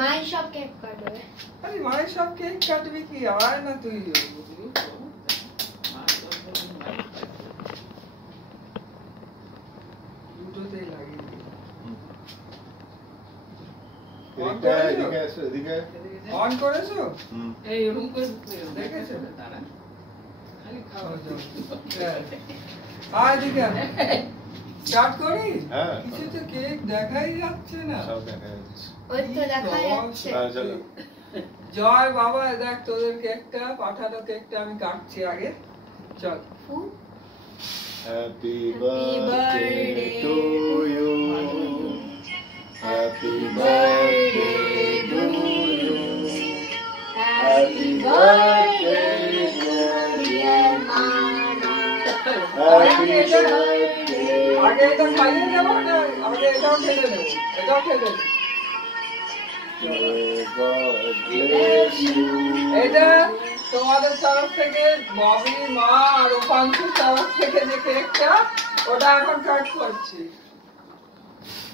মাই সব কেক কাটবে। আরে মাই সব কেক কাটবি কি আয় না তুই দুটোতেই লাগিয়ে দিই। অন করেছো? এই রুম করে দেখেছো? দাঁড়া খালি খাওয়া আয় দিকে স্টার্ট করি? কিছু তো কেক দেখাই যাচ্ছে না। ওই তো দেখা যাচ্ছে। জয় বাবা দেখ তোদের কেকটা পাঠানো কেকটা আমি কাটছি আগে চল। Happy birthday to you. Happy birthday to you. Happy birthday dear Mama. Happy birthday. আগে এটা খাইয়ে দেব না আগে এটাও খেয়ে দেব এটাও খেয়ে দেব। God bless you. এটা তোমাদের তরফ থেকে ববি মা আর রূপাংশুর তরফ থেকে যে কেকটা ওটা এখন কাট করছি।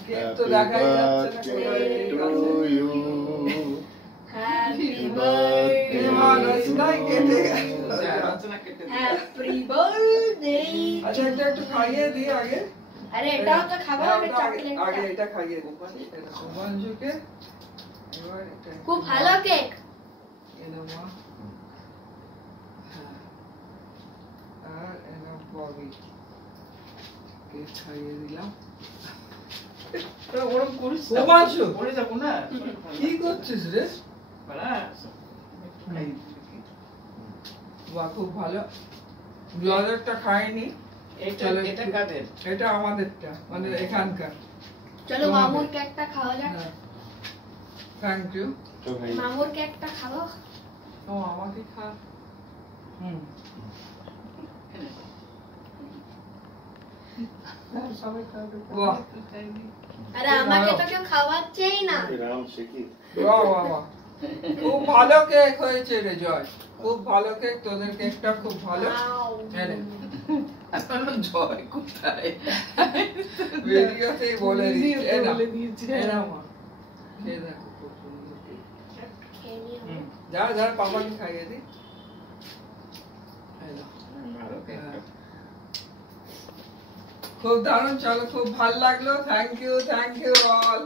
কেক তো দেখাই যাচ্ছে না to you. Happy birthday. Happy birthday. আচ্ছা এটা একটু খাইয়ে দিই আগে। আরে এটাও তো খাবো আগে চকলেটটা। আগে এটা খাইয়ে দিই এটা শুভাংশুকে এবার এটা খুব ভালো কেক। এনো মা আর এনো ববি কেক খাইয়ে দিলাম। ওরকম করিস না শুভাংশু পড়ে যাবো না কি করছিস রে? বাড়া বাহ খুব ভালো। ব্লাজারটা খাইনি। এটা কাদের? এটা আমাদেরটা মানে এখানকার। চলো মামুর কেকটা খাওয়া যাক। Thank you. মামুর কেকটা খাবো। ও আমাকে খা। সবাই খাবে বাহ আরে আমাকে তো কেউ খাওয়াচ্ছেই না। রাম শিখি বাহ বাহ বাহ খুব ভালো কেক হয়েছে রে জয় খুব ভালো কেক তোদের কেকটা খুব ভালো। এনে আপনার জয় কোথায় ভিডিওতেই বলে দিচ্ছে এনা বলে দিয়েছে এনা মা খেয়ে দেখো খুব সুন্দর কেক। খেয়ে নিও। যা যা পাপাকে খাইয়ে দি। খুব দারুণ চলো খুব ভালো লাগলো থ্যাংক ইউ অল।